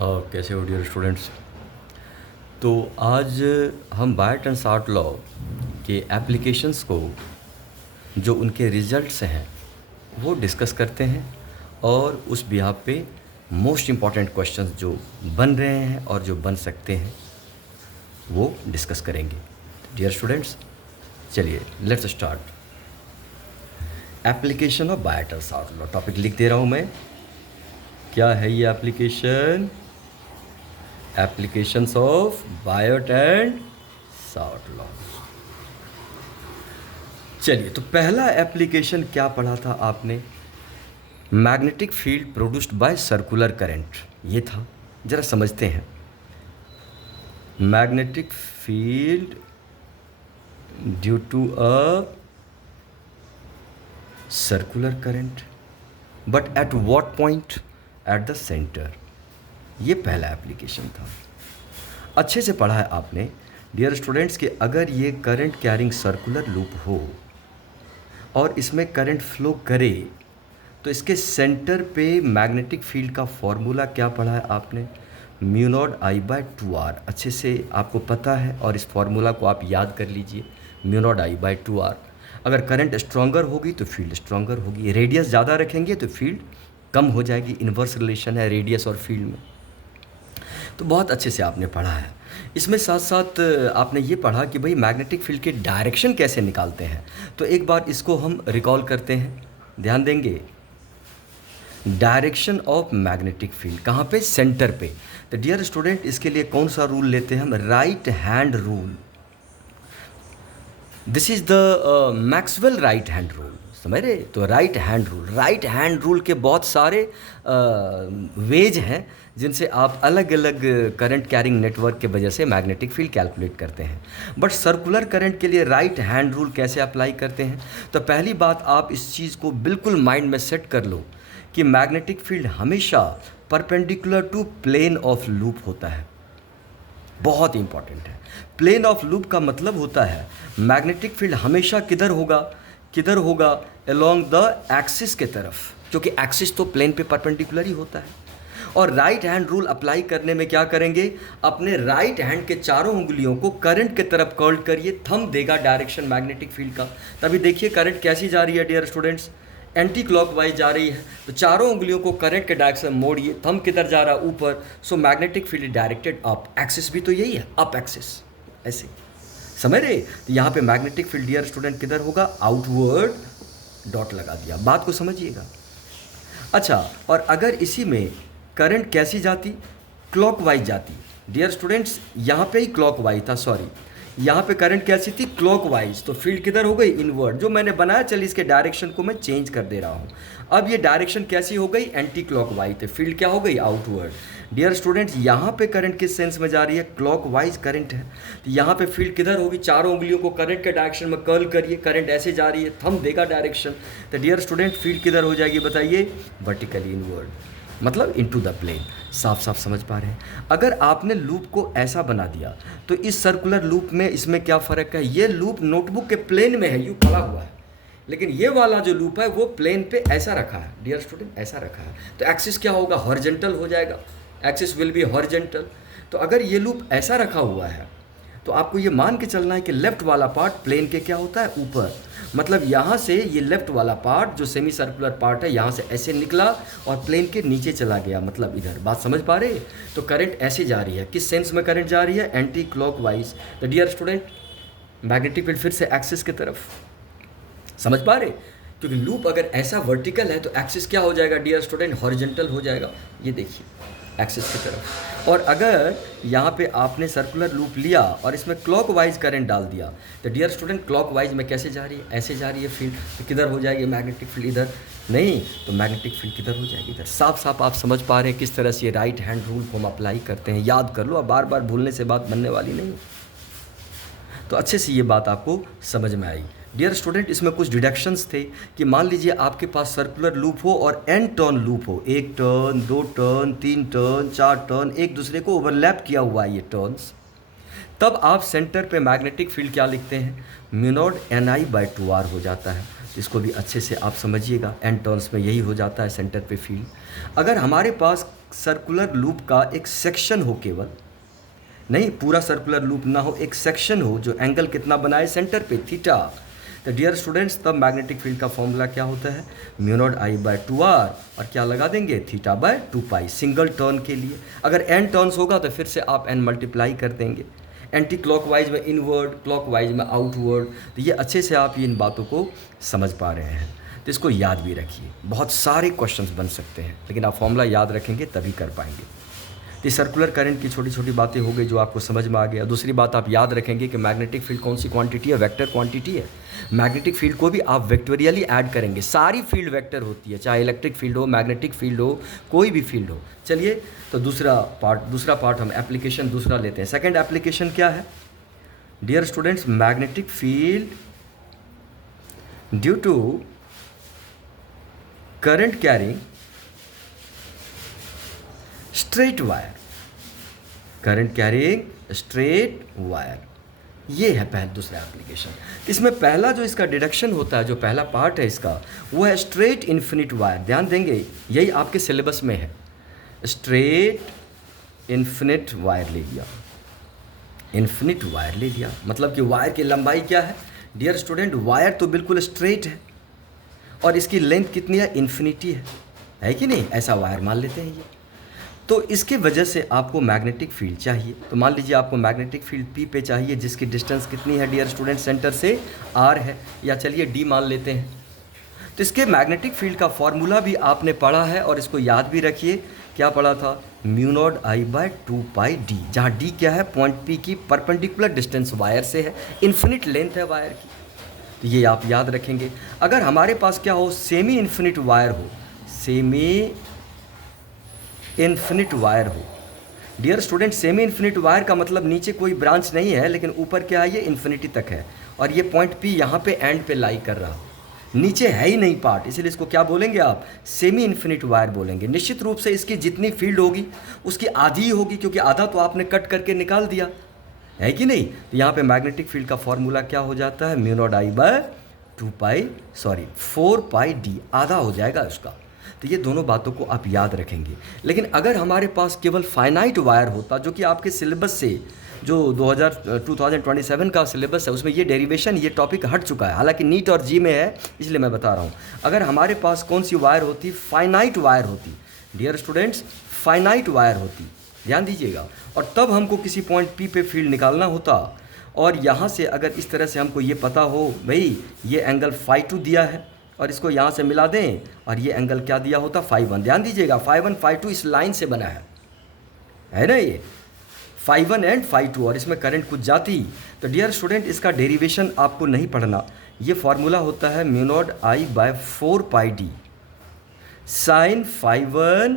और कैसे हो डियर स्टूडेंट्स। तो आज हम बायट एंड सार्ट लॉ के एप्लीकेशंस को, जो उनके रिजल्ट्स हैं, वो डिस्कस करते हैं और उस बिहाफ पे मोस्ट इम्पॉर्टेंट क्वेश्चंस जो बन रहे हैं और जो बन सकते हैं वो डिस्कस करेंगे। डियर स्टूडेंट्स, चलिए let's start. Application of Biot and Savart law, topic लिख दे रहा हूँ मैं। क्या है ये application? Applications of Biot and Savart law. चलिए, तो पहला एप्लीकेशन क्या पढ़ा था आपने? Magnetic field produced by circular current, ये था। जरा समझते हैं। Magnetic field due to a circular current, but at what point? At the centre. ये पहला एप्लीकेशन था। अच्छे से पढ़ा है आपने डियर स्टूडेंट्स कि अगर ये करंट कैरिंग सर्कुलर लूप हो और इसमें करंट फ्लो करे तो इसके सेंटर पे मैग्नेटिक फील्ड का फॉर्मूला क्या पढ़ा है आपने? Mu not I bye 2r। अच्छे से आपको पता है और इस फॉर्मूला को आप याद कर लीजिए। Mu not I bye 2r। अगर करंट स्ट्रॉन्गर होगी तो फील्ड स्ट्रॉन्गर होगी, रेडियस ज़्यादा रखेंगे तो फील्ड कम हो जाएगी। इन्वर्स रिलेशन है रेडियस और फील्ड में। तो बहुत अच्छे से आपने पढ़ा है। इसमें साथ साथ आपने ये पढ़ा कि भाई मैग्नेटिक फील्ड के डायरेक्शन कैसे निकालते हैं। तो एक बार इसको हम रिकॉल करते हैं, ध्यान देंगे। डायरेक्शन ऑफ मैग्नेटिक फील्ड कहाँ पे? सेंटर पे। तो डियर स्टूडेंट, इसके लिए कौन सा रूल लेते हैं हम? Right hand rule. This is the Maxwell right hand rule, समझ रहे? तो right hand rule, right hand rule के बहुत सारे वेज हैं जिनसे आप अलग अलग करंट कैरिंग नेटवर्क के वजह से मैग्नेटिक फील्ड कैलकुलेट करते हैं। बट सर्कुलर करंट के लिए राइट हैंड रूल कैसे अप्लाई करते हैं? तो पहली बात, आप इस चीज़ को बिल्कुल माइंड में सेट कर लो कि मैग्नेटिक फील्ड हमेशा perpendicular to plane of loop होता है। बहुत इंपॉर्टेंट है। प्लेन ऑफ लूप का मतलब होता है मैग्नेटिक फील्ड हमेशा किधर होगा? किधर होगा? अलोंग द एक्सिस के तरफ, क्योंकि एक्सिस तो प्लेन पे परपेंडिकुलर ही होता है। और राइट हैंड रूल अप्लाई करने में क्या करेंगे? अपने राइट हैंड के चारों उंगलियों को करंट के तरफ कर्ल करिए, थंब देगा डायरेक्शन मैग्नेटिक फील्ड का। तभी देखिए करंट कैसी जा रही है डियर स्टूडेंट्स? एंटी क्लॉकवाइज जा रही है। तो चारों उंगलियों को करंट के डायरेक्शन मोड़िए, थंब किधर जा रहा है? ऊपर। So magnetic field directed up. Axis भी तो यही है, अप एक्सिस। ऐसे समझ रहे? तो यहाँ पे मैग्नेटिक फील्ड डियर स्टूडेंट किधर होगा? आउटवर्ड डॉट लगा दिया। बात को समझिएगा। अच्छा, और अगर इसी में करंट कैसी जाती? क्लॉकवाइज जाती। डियर स्टूडेंट्स, यहाँ पे ही क्लॉकवाइज था, सॉरी, यहाँ पे करंट कैसी थी? क्लॉकवाइज। तो फील्ड किधर हो गई? इनवर्ड। जो मैंने बनाया, चलिए इसके डायरेक्शन को मैं चेंज कर दे रहा हूँ। अब ये डायरेक्शन कैसी हो गई? Anti clockwise. तो फील्ड क्या हो गई? आउटवर्ड। डियर स्टूडेंट्स, यहाँ पे करंट किस सेंस में जा रही है? क्लॉकवाइज करंट है। तो यहाँ पे फील्ड किधर होगी? चारों उंगलियों को करंट के डायरेक्शन में कर्ल करिए, करंट ऐसे जा रही है, थंब देगा डायरेक्शन। तो डियर स्टूडेंट, फील्ड किधर हो जाएगी बताइए? वर्टिकली इनवर्ड, मतलब इनटू द प्लेन। साफ साफ समझ पा रहे हैं? अगर आपने लूप को ऐसा बना दिया तो इस सर्कुलर लूप में इसमें क्या फ़र्क है? ये लूप नोटबुक के प्लेन में है, यूँ खड़ा हुआ है, लेकिन ये वाला जो लूप है वो प्लेन पे ऐसा रखा है। डियर स्टूडेंट, ऐसा रखा है। तो एक्सिस क्या होगा? हॉरिजॉन्टल हो जाएगा। Axis will be horizontal. तो अगर ये लूप ऐसा रखा हुआ है तो आपको ये मान के चलना है कि लेफ्ट वाला पार्ट प्लेन के क्या होता है? ऊपर। मतलब यहाँ से ये लेफ्ट वाला पार्ट जो सेमी सर्कुलर पार्ट है, यहाँ से ऐसे निकला और प्लेन के नीचे चला गया, मतलब इधर। बात समझ पा रहे? तो करंट ऐसे जा रही है। किस सेंस में करंट जा रही है? Anti clockwise. तो डियर स्टूडेंट, मैग्नेटिक फील्ड फिर से एक्सिस की तरफ। समझ पा रहे? क्योंकि लूप अगर ऐसा वर्टिकल है तो एक्सिस क्या हो जाएगा डियर स्टूडेंट? हॉरिजॉन्टल हो जाएगा। ये देखिए एक्सिस की तरफ। और अगर यहाँ पे आपने सर्कुलर लूप लिया और इसमें क्लॉकवाइज करंट डाल दिया तो डियर स्टूडेंट, क्लॉकवाइज में कैसे जा रही है? ऐसे जा रही है फील्ड। तो किधर हो जाएगी मैग्नेटिक फील्ड? इधर। नहीं, तो मैग्नेटिक फील्ड किधर हो जाएगी? इधर। साफ साफ आप समझ पा रहे हैं किस तरह से ये राइट हैंड रूल को हम अप्लाई करते हैं। याद कर लो, अब बार बार भूलने से बात बनने वाली नहीं। तो अच्छे से ये बात आपको समझ में आई। डियर स्टूडेंट, इसमें कुछ डिडक्शंस थे कि मान लीजिए आपके पास सर्कुलर लूप हो और एन टर्न लूप हो, 1 टर्न, 2 टर्न, 3 टर्न, 4 टर्न, एक दूसरे को ओवरलैप किया हुआ है ये टर्न्स। तब आप सेंटर पे मैग्नेटिक फील्ड क्या लिखते हैं? म्यू नॉट Ni/2r हो जाता है। इसको भी अच्छे से आप समझिएगा। एन टर्न्स में यही हो जाता है सेंटर पे फील्ड। अगर हमारे पास सर्कुलर लूप का एक सेक्शन हो, केवल नहीं पूरा सर्कुलर लूप ना हो, एक सेक्शन हो जो एंगल कितना बनाए सेंटर पे, थीटा, तो डियर स्टूडेंट्स तब मैग्नेटिक फील्ड का फॉर्मूला क्या होता है, mu not I bye 2r, और क्या लगा देंगे, theta by 2 pi single turn के लिए। अगर n टर्न्स होगा तो फिर से आप n मल्टीप्लाई कर देंगे, एंटी क्लॉकवाइज में इनवर्ड, क्लॉकवाइज में आउटवर्ड। तो ये अच्छे से आप इन बातों को समझ पा रहे हैं, तो इसको याद भी रखिए। बहुत सारे क्वेश्चंस बन सकते हैं, लेकिन आप फॉर्मूला याद रखेंगे तभी कर पाएंगे। तो सर्कुलर करंट की छोटी छोटी बातें हो गई जो आपको समझ में आ गया। दूसरी बात आप याद रखेंगे कि मैग्नेटिक फील्ड कौन सी क्वांटिटी है, वेक्टर क्वांटिटी है। मैग्नेटिक फील्ड को भी आप वेक्टोरियली ऐड करेंगे, सारी फील्ड वेक्टर होती है, चाहे इलेक्ट्रिक फील्ड हो, मैग्नेटिक फील्ड हो, कोई भी फील्ड हो। चलिए तो दूसरा पार्ट हम एप्लीकेशन दूसरा लेते हैं। सेकेंड एप्लीकेशन क्या है dear students, magnetic field due to current carrying straight wire, current carrying straight wire, ये है पहला दूसरा एप्लीकेशन। इसमें पहला जो इसका डिडक्शन होता है, जो पहला पार्ट है इसका, वो है स्ट्रेट इन्फिनिट वायर। ध्यान देंगे यही आपके सिलेबस में है, स्ट्रेट इन्फिनिट वायर ले लिया, इन्फिनिट वायर ले लिया, मतलब कि वायर की लंबाई क्या है डियर स्टूडेंट, वायर तो बिल्कुल स्ट्रेट है और इसकी लेंथ कितनी है, इन्फिनिटी है कि नहीं, ऐसा वायर मान लेते हैं ये। तो इसके वजह से आपको मैग्नेटिक फील्ड चाहिए। तो मान लीजिए आपको मैग्नेटिक फील्ड P पे चाहिए, जिसकी डिस्टेंस कितनी है डियर स्टूडेंट, सेंटर से R है, या चलिए D मान लेते हैं। तो इसके मैग्नेटिक फील्ड का फॉर्मूला भी आपने पढ़ा है और इसको याद भी रखिए। क्या पढ़ा था, mu not I bye 2 pi D, जहाँ D क्या है, पॉइंट P की परपेंडिकुलर डिस्टेंस वायर से है, इन्फिनिट लेंथ है वायर की, तो ये आप याद रखेंगे। अगर हमारे पास क्या हो, सेमी इन्फिनिट वायर हो, सेमी इन्फिनिट वायर हो dear student, semi infinite wire का मतलब नीचे कोई ब्रांच नहीं है, लेकिन ऊपर क्या है, ये इन्फिनिटी तक है, और ये पॉइंट P यहाँ पे एंड पे लाई कर रहा, नीचे है ही नहीं पार्ट, इसलिए इसको क्या बोलेंगे आप, सेमी इन्फिनिट वायर बोलेंगे। निश्चित रूप से इसकी जितनी फील्ड होगी उसकी आधी ही होगी, क्योंकि आधा तो आपने कट करके निकाल दिया है कि नहीं। तो यहाँ पे मैग्नेटिक फील्ड का फॉर्मूला क्या हो जाता है, mu not I bye 4 pi D, आधा हो जाएगा उसका। तो ये दोनों बातों को आप याद रखेंगे। लेकिन अगर हमारे पास केवल फाइनाइट वायर होता, जो कि आपके सिलेबस से जो 2027 का सिलेबस है उसमें ये डेरिवेशन, ये टॉपिक हट चुका है, हालांकि नीट और जी में है, इसलिए मैं बता रहा हूँ। अगर हमारे पास कौन सी वायर होती, फाइनाइट वायर होती डियर स्टूडेंट्स, फाइनाइट वायर होती, ध्यान दीजिएगा, और तब हमको किसी पॉइंट P पे फील्ड निकालना होता, और यहाँ से अगर इस तरह से हमको ये पता हो भाई ये एंगल φ2 दिया है और इसको यहाँ से मिला दें, और ये एंगल क्या दिया होता, φ1। ध्यान दीजिएगा φ1 φ2 इस लाइन से बना है ना, ये φ1 एंड φ2, और इसमें करंट कुछ जाती। तो डियर स्टूडेंट इसका डेरिवेशन आपको नहीं पढ़ना, ये फॉर्मूला होता है mu not I bye 4 pi D sign φ1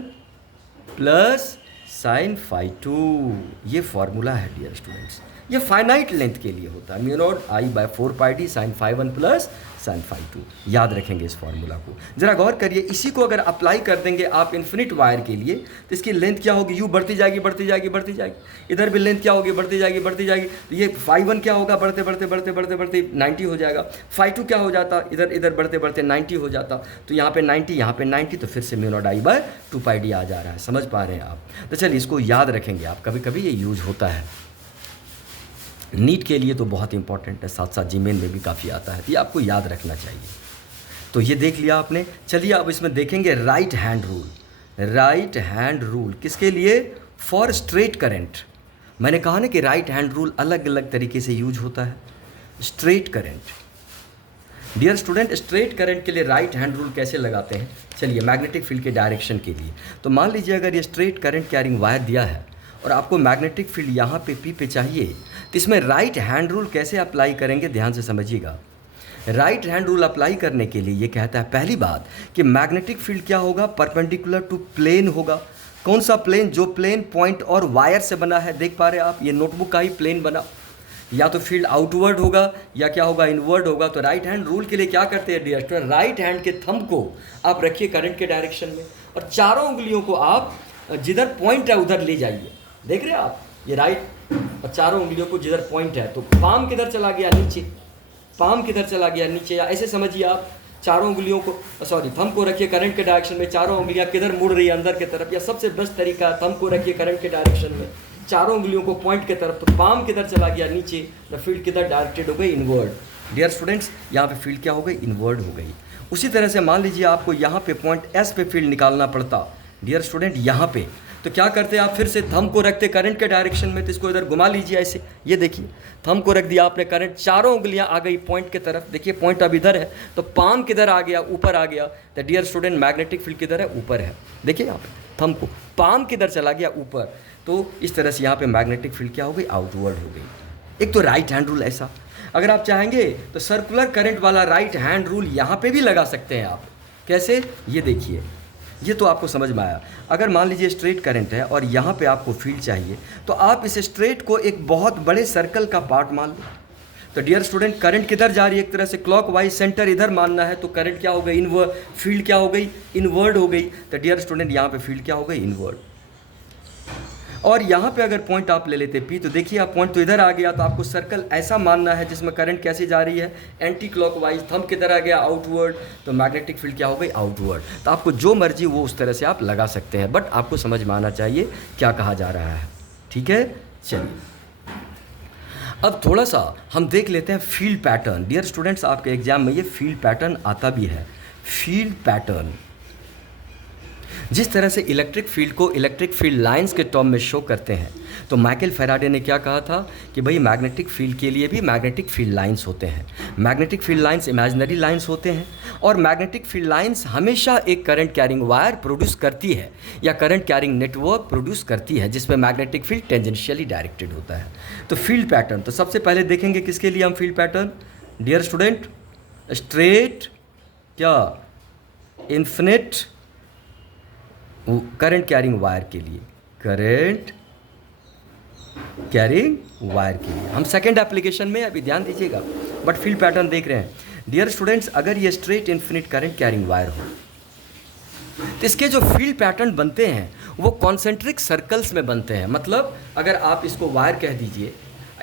plus sign φ2, ये फॉर्मूला है डियर स्टूडेंट्स। ये फाइनाइट लेंथ के लिए होता है, mu not I bye 4 pi D sign φ1 plus sign φ2, याद रखेंगे इस फॉर्मूला को। जरा गौर करिए, इसी को अगर अप्लाई कर देंगे आप इन्फिनिट वायर के लिए, तो इसकी लेंथ क्या होगी, यू बढ़ती जाएगी बढ़ती जाएगी बढ़ती जाएगी, इधर भी लेंथ क्या होगी, बढ़ती जाएगी बढ़ती जाएगी। तो ये φ1 क्या होगा, बढ़ते बढ़ते बढ़ते बढ़ते बढ़ते 90 हो जाएगा। φ2 क्या हो जाता, इधर इधर बढ़ते बढ़ते 90 हो जाता, तो यहाँ पे 90 यहाँ पे 90, तो फिर से mu not I bye 2 pi D आ जा रहा है। समझ पा रहे हैं आप। तो चलिए इसको याद रखेंगे आप, कभी कभी ये यूज होता है नीट के लिए तो बहुत इंपॉर्टेंट है, साथ साथ जीमेल में भी काफ़ी आता है, तो ये आपको याद रखना चाहिए। तो ये देख लिया आपने। चलिए अब इसमें देखेंगे right hand rule. Right hand rule किसके लिए, फॉर स्ट्रेट करंट। मैंने कहा ना कि राइट हैंड रूल अलग अलग तरीके से यूज होता है। Straight current dear student, straight current के लिए राइट हैंड रूल कैसे लगाते हैं, चलिए मैग्नेटिक फील्ड के डायरेक्शन के लिए। तो मान लीजिए अगर ये स्ट्रेट करंट कैरिंग वायर दिया है और आपको मैग्नेटिक फील्ड यहाँ पे P पे चाहिए, तो इसमें राइट हैंड रूल कैसे अप्लाई करेंगे, ध्यान से समझिएगा। राइट हैंड रूल अप्लाई करने के लिए ये कहता है, पहली बात कि मैग्नेटिक फील्ड क्या होगा, परपेंडिकुलर टू प्लेन होगा। कौन सा प्लेन, जो प्लेन पॉइंट और वायर से बना है, देख पा रहे हैं आप, ये नोटबुक का ही प्लेन बना, या तो फील्ड आउटवर्ड होगा या क्या होगा, इनवर्ड होगा। तो राइट हैंड रूल के लिए क्या करते हैं डियर स्टूडेंट, राइट हैंड के थंब को आप रखिए करंट के डायरेक्शन में, और चारों उंगलियों को आप जिधर पॉइंट है उधर ले जाइए। देख रहे हैं आप, ये राइट, और चारों उंगलियों को जिधर पॉइंट है, तो पाम किधर चला गया, नीचे, पाम किधर चला गया, नीचे, या ऐसे समझिए आप, चारों उंगलियों को, सॉरी, थंब को रखिए करंट के डायरेक्शन में, चारों उंगलियां किधर मुड़ रही है, अंदर की तरफ, या सबसे बेस्ट तरीका थंब को रखिए करंट के डायरेक्शन में, चारों उंगलियों को पॉइंट की तरफ, तो पाम किधर चला गया, नीचे, द फील्ड किधर डायरेक्टेड हो गई, इनवर्ड। डियर स्टूडेंट्स, यहाँ पे फील्ड क्या हो गई, इनवर्ड हो गई। उसी तरह से मान लीजिए आपको यहाँ पे पॉइंट एस पे फील्ड निकालना पड़ता डियर स्टूडेंट यहाँ पे, तो क्या करते आप, फिर से थंब को रखते करंट के डायरेक्शन में, तो इसको इधर घुमा लीजिए ऐसे, ये देखिए थंब को रख दिया आपने, करंट, चारों उंगलियां आ गई पॉइंट की तरफ, देखिए पॉइंट अब इधर है, तो पाम किधर आ गया, ऊपर आ गया, तो डियर स्टूडेंट मैग्नेटिक फील्ड किधर है, ऊपर है। देखिए यहाँ पे थंब को, पाम किधर चला गया, ऊपर, तो इस तरह से यहाँ पे मैग्नेटिक फील्ड क्या हो गई, आउटवर्ड हो गई। एक तो राइट हैंड रूल ऐसा, अगर आप चाहेंगे तो सर्कुलर करंट वाला राइट हैंड रूल यहाँ पे भी लगा सकते हैं आप। कैसे, ये देखिए, ये तो आपको समझ में आया। अगर मान लीजिए स्ट्रेट करंट है और यहाँ पे आपको फील्ड चाहिए, तो आप इस स्ट्रेट को एक बहुत बड़े सर्कल का पार्ट मान लो। तो डियर स्टूडेंट, करंट किधर जा रही है, एक तरह से क्लॉकवाइज, सेंटर इधर मानना है, तो करंट क्या हो गई, इनवर्ड, फील्ड क्या हो गई, इनवर्ड हो गई। तो डियर स्टूडेंट, यहाँ पे फील्ड क्या हो गई, इनवर्ड। और यहाँ पे अगर पॉइंट आप ले लेते पी, तो देखिए आप पॉइंट तो इधर आ गया, तो आपको सर्कल ऐसा मानना है जिसमें करंट कैसे जा रही है, एंटी क्लॉकवाइज, थंब किधर आ गया, आउटवर्ड, तो मैग्नेटिक फील्ड क्या हो गई, आउटवर्ड। तो आपको जो मर्जी वो उस तरह से आप लगा सकते हैं, बट आपको समझ में आना चाहिए क्या कहा जा रहा है, ठीक है। चलिए अब थोड़ा सा हम देख लेते हैं फील्ड पैटर्न। डियर स्टूडेंट्स, आपके एग्जाम में ये फील्ड पैटर्न आता भी है। फील्ड पैटर्न, जिस तरह से इलेक्ट्रिक फील्ड को इलेक्ट्रिक फील्ड लाइंस के टर्म में शो करते हैं, तो माइकल फैराडे ने क्या कहा था कि भाई मैग्नेटिक फील्ड के लिए भी मैग्नेटिक फील्ड लाइंस होते हैं। Magnetic field lines imaginary lines होते हैं, और मैग्नेटिक फील्ड लाइंस हमेशा एक करंट कैरिंग वायर प्रोड्यूस करती है या करंट कैरिंग नेटवर्क प्रोड्यूस करती है, जिसमें मैग्नेटिक फील्ड टेंजेंशियली डायरेक्टेड होता है। तो फील्ड पैटर्न, तो सबसे पहले देखेंगे किसके लिए हम field pattern, dear student, straight क्या, इन्फिनिट करंट कैरिंग वायर के लिए, करंट कैरिंग वायर के लिए हम सेकेंड एप्लीकेशन में अभी ध्यान दीजिएगा, बट फील्ड पैटर्न देख रहे हैं। डियर स्टूडेंट्स, अगर ये straight infinite current carrying wire हो, तो इसके जो फील्ड पैटर्न बनते हैं वो कॉन्सेंट्रिक सर्कल्स में बनते हैं। मतलब अगर आप इसको वायर कह दीजिए,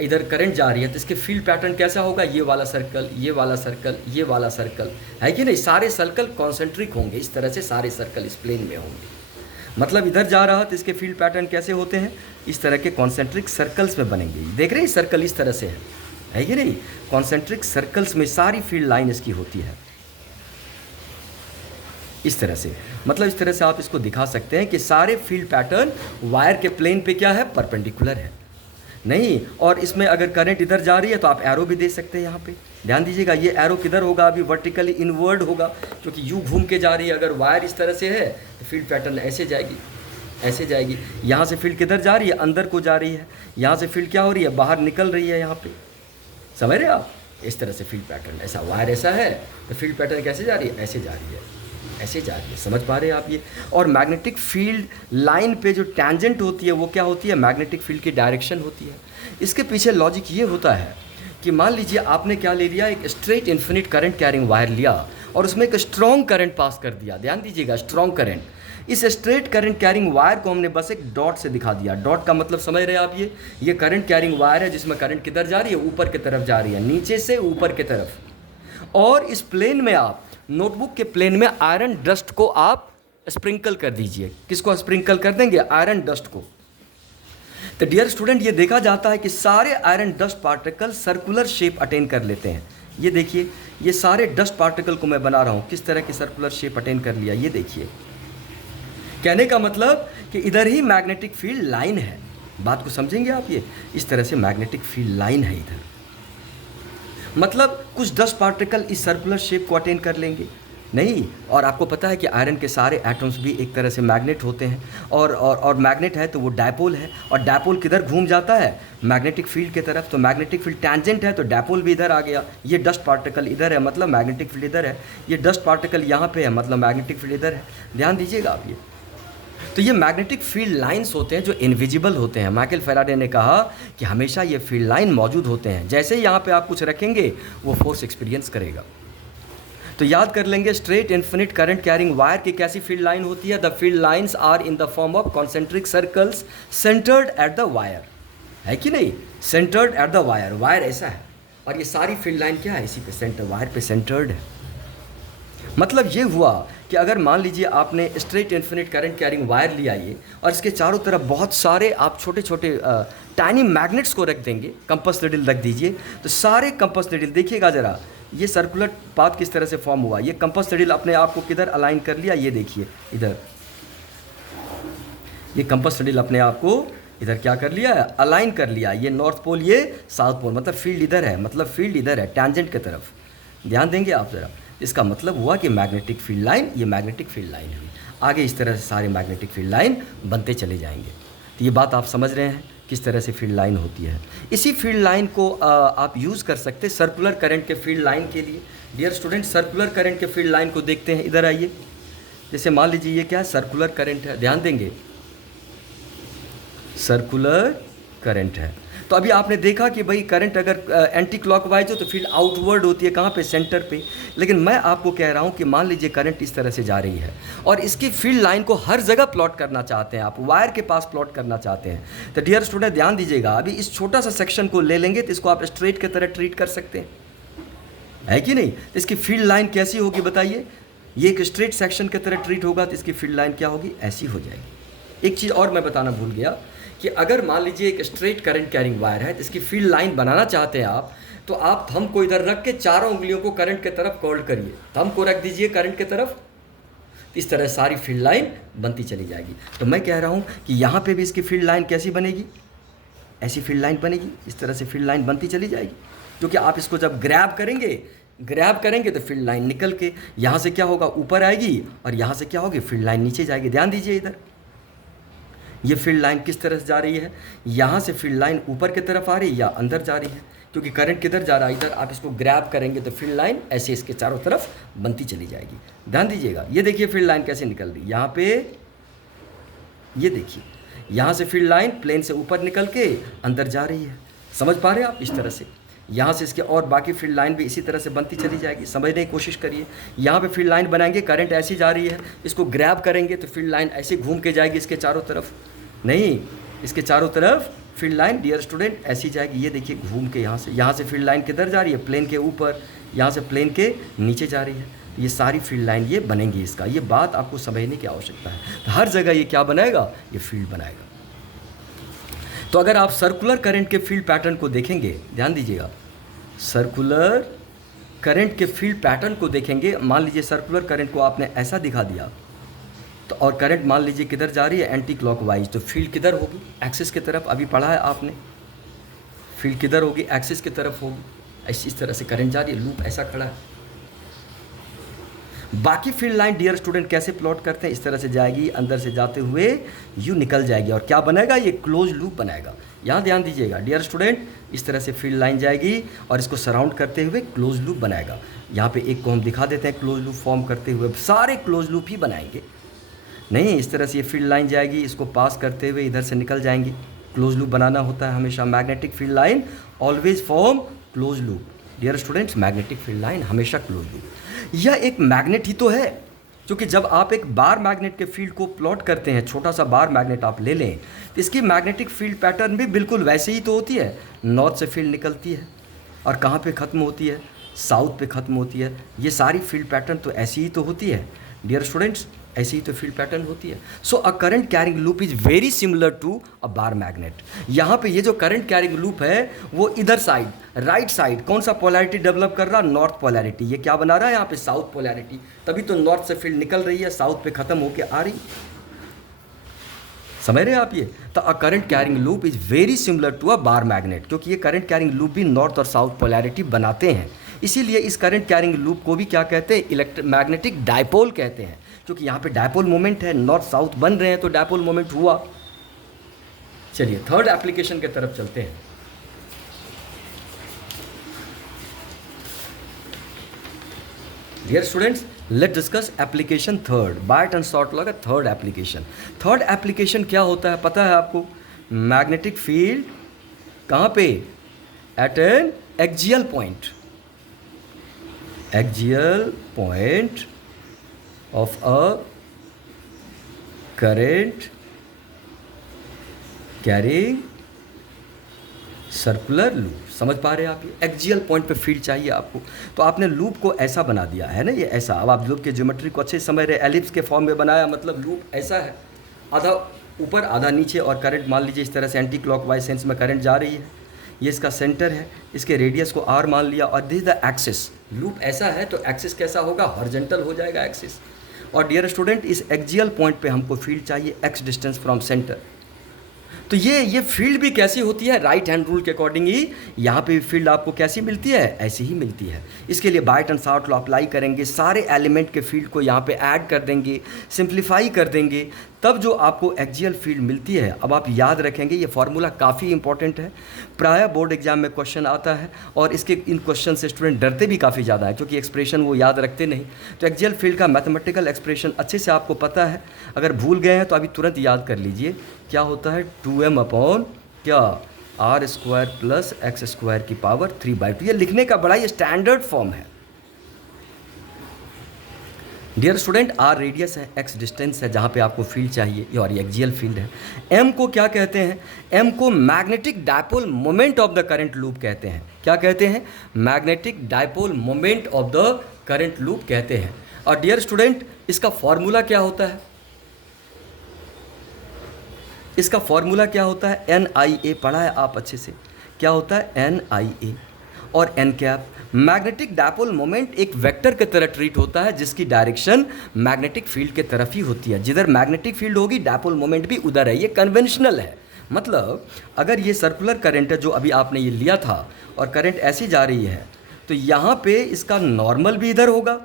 इधर करंट जा रही है, तो इसके फील्ड पैटर्न कैसा होगा, ये वाला सर्कल, ये वाला सर्कल, ये वाला सर्कल, है कि नहीं, सारे सर्कल कॉन्सेंट्रिक होंगे, इस तरह से सारे सर्कल इस प्लेन में होंगे। मतलब इधर जा रहा तो इसके फील्ड पैटर्न कैसे होते हैं, इस तरह के कॉन्सेंट्रिक सर्कल्स में बनेंगे। देख रहे हैं सर्कल इस तरह से है कि नहीं, कॉन्सेंट्रिक सर्कल्स में सारी फील्ड लाइन इसकी होती है इस तरह से। मतलब इस तरह से आप इसको दिखा सकते हैं कि सारे फील्ड पैटर्न वायर के प्लेन पे क्या है, परपेंडिकुलर है नहीं। और इसमें अगर करंट इधर जा रही है तो आप एरो भी दे सकते हैं। यहाँ पे ध्यान दीजिएगा, ये एरो किधर होगा, अभी वर्टिकली इनवर्ड होगा, क्योंकि यू घूम के जा रही है। अगर वायर इस तरह से है तो फील्ड पैटर्न ऐसे जाएगी, ऐसे जाएगी। यहाँ से फील्ड किधर जा रही है, अंदर को जा रही है। यहाँ से फील्ड क्या हो रही है, बाहर निकल रही है। यहाँ पे समझ रहे आप, इस तरह से फील्ड पैटर्न, ऐसा वायर ऐसा है तो फील्ड पैटर्न कैसे जा रही है, ऐसे जा रही है, ऐसे जा रही है। समझ पा रहे हैं आप ये। और मैग्नेटिक फील्ड लाइन पे जो टैंजेंट होती है वो क्या होती है, मैग्नेटिक फील्ड की डायरेक्शन होती है। इसके पीछे लॉजिक ये होता है कि मान लीजिए आपने क्या ले लिया, एक straight infinite current carrying wire लिया और उसमें एक स्ट्रॉन्ग करंट पास कर दिया। ध्यान दीजिएगा, स्ट्रॉन्ग करंट। इस स्ट्रेट करंट कैरिंग वायर को हमने बस एक डॉट से दिखा दिया। डॉट का मतलब समझ रहे हैं आप, ये करंट कैरिंग वायर है जिसमें करंट किधर जा रही है, ऊपर की तरफ जा रही है, नीचे से ऊपर की तरफ। और इस प्लेन में आप, नोटबुक के प्लेन में आयरन डस्ट को आप स्प्रिंकल कर दीजिए। किसको स्प्रिंकल कर देंगे, आयरन डस्ट को। तो डियर स्टूडेंट, ये देखा जाता है कि सारे iron dust particle circular shape attain कर लेते हैं। ये देखिए, ये सारे डस्ट पार्टिकल को मैं बना रहा हूँ, किस तरह की सर्कुलर शेप अटेन कर लिया, ये देखिए। कहने का मतलब कि इधर ही मैग्नेटिक फील्ड लाइन है। बात को समझेंगे आप, ये इस तरह से मैग्नेटिक फील्ड लाइन है इधर। मतलब कुछ डस्ट पार्टिकल इस सर्कुलर शेप को अटेन कर लेंगे नहीं। और आपको पता है कि आयरन के सारे एटम्स भी एक तरह से मैग्नेट होते हैं, और मैग्नेट है तो वो डायपोल है, और डायपोल किधर घूम जाता है, मैग्नेटिक फील्ड की तरफ। तो मैग्नेटिक फील्ड टैंजेंट है तो डायपोल भी इधर आ गया। ये डस्ट पार्टिकल इधर है, मतलब मैग्नेटिक फील्ड इधर है। ये डस्ट पार्टिकल यहाँ पे है, मतलब मैग्नेटिक फील्ड इधर है। ध्यान दीजिएगा आप ये। तो ये मैग्नेटिक फील्ड लाइंस होते हैं जो इनविजिबल होते हैं। माइकल फैराडे ने कहा कि हमेशा ये फील्ड लाइन मौजूद होते हैं। जैसे ही यहाँ पे आप कुछ रखेंगे वो फोर्स एक्सपीरियंस करेगा। तो याद कर लेंगे, straight infinite current carrying wire की कैसी फील्ड लाइन होती है, the field lines are in the form of concentric circles centred at the wire, है कि नहीं, centred at the wire. Wire ऐसा है और ये सारी फील्ड लाइन क्या है, इसी पे सेंटर, वायर पे सेंटर्ड है। मतलब ये हुआ कि अगर मान लीजिए आपने straight infinite current carrying wire लिया ये, और इसके चारों तरफ बहुत सारे आप छोटे छोटे टाइनी मैग्नेट्स को रख देंगे, कंपास नीडल रख दीजिए, तो सारे कंपास नीडल देखिएगा ज़रा, ये सर्कुलर पाथ किस तरह से फॉर्म हुआ। ये कंपास नीडल अपने आप को किधर अलाइन कर लिया, ये देखिए इधर, ये कंपास नीडल अपने आप को इधर क्या कर लिया, अलाइन कर लिया। ये नॉर्थ पोल, ये साउथ पोल, मतलब फील्ड इधर है, मतलब फील्ड इधर है टैंजेंट की तरफ। ध्यान देंगे आप ज़रा, इसका मतलब हुआ कि मैग्नेटिक फील्ड लाइन, ये मैग्नेटिक फील्ड लाइन हुई। आगे इस तरह से सारे मैग्नेटिक फील्ड लाइन बनते चले जाएंगे। तो ये बात आप समझ रहे हैं किस तरह से फील्ड लाइन होती है। इसी फील्ड लाइन को आप यूज़ कर सकते हैं सर्कुलर करंट के फील्ड लाइन के लिए। डियर स्टूडेंट, सर्कुलर करंट के फील्ड लाइन को देखते हैं, इधर आइए। जैसे मान लीजिए ये क्या है, सर्कुलर करंट है, ध्यान देंगे, सर्कुलर करंट है। तो अभी आपने देखा कि भाई करंट अगर एंटी क्लॉकवाइज हो तो फील्ड आउटवर्ड होती है, कहाँ पे, सेंटर पे। लेकिन मैं आपको कह रहा हूँ कि मान लीजिए करंट इस तरह से जा रही है और इसकी फील्ड लाइन को हर जगह प्लॉट करना चाहते हैं आप, वायर के पास प्लॉट करना चाहते हैं। तो डियर स्टूडेंट ध्यान दीजिएगा, अभी इस छोटा सा सेक्शन को ले लेंगे तो इसको आप स्ट्रेट की तरह ट्रीट कर सकते हैं, है कि नहीं। तो इसकी फील्ड लाइन कैसी होगी बताइए, ये एक स्ट्रेट सेक्शन की तरह ट्रीट होगा तो इसकी फील्ड लाइन क्या होगी, ऐसी हो जाएगी। एक चीज़ और मैं बताना भूल गया कि अगर मान लीजिए एक स्ट्रेट करंट कैरिंग वायर है तो इसकी फील्ड लाइन बनाना चाहते हैं आप, तो आप थंब को इधर रख के चारों उंगलियों को करंट की तरफ कर्ल करिए, थंब को रख दीजिए करंट की तरफ, तो इस तरह सारी फील्ड लाइन बनती चली जाएगी। तो मैं कह रहा हूँ कि यहाँ पे भी इसकी फील्ड लाइन कैसी बनेगी, ऐसी फील्ड लाइन बनेगी, इस तरह से फील्ड लाइन बनती चली जाएगी। क्योंकि आप इसको जब ग्रैब करेंगे तो फील्ड लाइन निकल के यहाँ से क्या होगा, ऊपर आएगी, और यहाँ से क्या होगी, फील्ड लाइन नीचे जाएगी। ध्यान दीजिए इधर, ये फील्ड लाइन किस तरह से जा रही है, यहाँ से फील्ड लाइन ऊपर की तरफ आ रही है या अंदर जा रही है, क्योंकि करंट किधर जा रहा है, इधर। आप इसको ग्रैब करेंगे तो फील्ड लाइन ऐसे इसके चारों तरफ बनती चली जाएगी। ध्यान दीजिएगा, ये देखिए फील्ड लाइन कैसे निकल रही है, यहाँ पे ये देखिए, यहाँ से फील्ड लाइन प्लेन से ऊपर निकल के अंदर जा रही है। समझ पा रहे हैं आप, इस तरह से यहाँ से इसके और बाकी फील्ड लाइन भी इसी तरह से बनती चली जाएगी। समझने की कोशिश करिए, यहाँ पे फील्ड लाइन बनाएंगे, करंट ऐसी जा रही है, इसको ग्रैब करेंगे तो फील्ड लाइन ऐसे घूम के जाएगी इसके चारों तरफ, नहीं, इसके चारों तरफ फील्ड लाइन डियर स्टूडेंट ऐसी जाएगी। ये देखिए घूम के यहाँ से फील्ड लाइन किधर जा रही है, प्लेन के ऊपर, यहाँ से प्लेन के नीचे जा रही है। ये सारी फील्ड लाइन ये बनेंगी इसका, ये बात आपको समझने की आवश्यकता है। तो हर जगह ये क्या बनाएगा, ये फील्ड बनाएगा। तो अगर आप सर्कुलर करंट के फील्ड पैटर्न को देखेंगे, ध्यान दीजिएगा, सर्कुलर करंट के फील्ड पैटर्न को देखेंगे, मान लीजिए सर्कुलर करंट को आपने ऐसा दिखा दिया, तो और करंट मान लीजिए किधर जा रही है, एंटी क्लॉकवाइज, तो फील्ड किधर होगी, एक्सिस की तरफ। अभी पढ़ा है आपने, फील्ड किधर होगी, एक्सिस की तरफ होगी। इस तरह से करंट जा रही है, लूप ऐसा खड़ा है। बाकी फील्ड लाइन डियर स्टूडेंट कैसे प्लॉट करते हैं, इस तरह से जाएगी, अंदर से जाते हुए यूँ निकल जाएगी, और क्या बनाएगा, ये क्लोज लूप बनाएगा। यहाँ ध्यान दीजिएगा डियर स्टूडेंट, इस तरह से फील्ड लाइन जाएगी और इसको सराउंड करते हुए क्लोज लूप बनाएगा। यहाँ पे एक को हम दिखा देते हैं क्लोज लूप फॉर्म करते हुए, सारे क्लोज लूप ही बनाएंगे। नहीं, इस तरह से ये फील्ड लाइन जाएगी, इसको पास करते हुए इधर से निकल जाएंगे। क्लोज लूप बनाना होता है हमेशा, magnetic field line always form close loop. Dear students, magnetic field line हमेशा क्लोज लूप। यह एक मैग्नेट ही तो है, क्योंकि जब आप एक बार मैग्नेट के फील्ड को प्लॉट करते हैं, छोटा सा बार मैग्नेट आप ले लें, तो इसकी मैग्नेटिक फील्ड पैटर्न भी बिल्कुल वैसे ही तो होती है। नॉर्थ से फील्ड निकलती है और कहाँ पे ख़त्म होती है, साउथ पे ख़त्म होती है। ये सारी फील्ड पैटर्न तो ऐसी ही तो होती है डियर स्टूडेंट्स, ऐसी ही तो फील्ड पैटर्न होती है। So a current carrying loop is very similar to a bar magnet. यहाँ पे ये जो करंट कैरिंग लूप है वो इधर साइड, राइट साइड, कौन सा पोलैरिटी डेवलप कर रहा है, नॉर्थ पोलैरिटी। ये क्या बना रहा है यहाँ पे, साउथ पोलैरिटी। तभी तो नॉर्थ से फील्ड निकल रही है, साउथ पे खत्म होके आ रही। समझ रहे हैं आप ये। तो a current carrying loop is very similar to a bar magnet, क्योंकि ये करंट कैरिंग लूप भी नॉर्थ और साउथ पोलैरिटी बनाते हैं। इसीलिए इस करंट कैरिंग लूप को भी क्या कहते हैं, मैग्नेटिक डायपोल कहते हैं, क्योंकि यहाँ पे डायपोल मोमेंट है, नॉर्थ साउथ बन रहे हैं तो डायपोल मोमेंट हुआ। चलिए थर्ड एप्लीकेशन की तरफ चलते हैं। Dear students, let discuss application third, Biot and short law का थर्ड एप्लीकेशन। थर्ड एप्लीकेशन क्या होता है पता है आपको, मैग्नेटिक फील्ड कहाँ पे, at an axial point, axial point of a current carrying circular loops। समझ पा रहे हैं आप? ये एक्सियल पॉइंट पे फील्ड चाहिए आपको, तो आपने लूप को ऐसा बना दिया है ना, ये ऐसा। अब आप लूप के ज्योमेट्री को अच्छे से समझ रहे, एलिप्स के फॉर्म में बनाया, मतलब लूप ऐसा है, आधा ऊपर आधा नीचे, और करंट मान लीजिए इस तरह से एंटी क्लॉकवाइज सेंस में करंट जा रही है, ये इसका सेंटर है, इसके रेडियस को r मान लिया, और दिस द एक्सिस। लूप ऐसा है तो एक्सिस कैसा होगा? हॉरिजॉन्टल हो जाएगा एक्सिस। और डियर स्टूडेंट, इस एक्सियल पॉइंट पे हमको फील्ड चाहिए x डिस्टेंस फ्रॉम सेंटर। तो ये फील्ड भी कैसी होती है? राइट हैंड रूल के अकॉर्डिंग ही यहाँ पे फील्ड आपको कैसी मिलती है? ऐसी ही मिलती है। इसके लिए bite and short law apply करेंगे, सारे एलिमेंट के फील्ड को यहाँ पे ऐड कर देंगे, सिंप्लीफाई कर देंगे, तब जो आपको एक्सियल फील्ड मिलती है। अब आप याद रखेंगे, ये फार्मूला काफ़ी इंपॉर्टेंट है, प्राय बोर्ड एग्जाम में क्वेश्चन आता है, और इसके इन क्वेश्चन से स्टूडेंट डरते भी काफ़ी ज़्यादा है, क्योंकि एक्सप्रेशन वो याद रखते नहीं। तो एक्सियल फील्ड का मैथमेटिकल एक्सप्रेशन अच्छे से आपको पता है, अगर भूल गए हैं तो अभी तुरंत याद कर लीजिए। क्या होता है? 2m अपॉन क्या r square plus x square की पावर 3/2। ये लिखने का बड़ा ही स्टैंडर्ड फॉर्म है डियर स्टूडेंट। r रेडियस है, x डिस्टेंस है जहाँ पे आपको फील्ड चाहिए, और ये एक्सियल फील्ड है। m को क्या कहते हैं? m को magnetic dipole moment of the current loop कहते हैं। क्या कहते हैं? Magnetic dipole moment of the current loop कहते हैं। और डियर स्टूडेंट, इसका फॉर्मूला क्या होता है? इसका फॉर्मूला क्या होता है? NIA, पढ़ा है आप अच्छे से। क्या होता है? NIA और n cap. Magnetic dipole moment एक वेक्टर की तरह ट्रीट होता है, जिसकी डायरेक्शन मैग्नेटिक फील्ड के तरफ ही होती है। जिधर मैग्नेटिक फील्ड होगी, डायपोल मोमेंट भी उधर है। ये कन्वेंशनल है। मतलब अगर ये सर्कुलर करंट है जो अभी आपने ये लिया था, और करंट ऐसी जा रही है, तो यहाँ पे इसका नॉर्मल भी इधर होगा,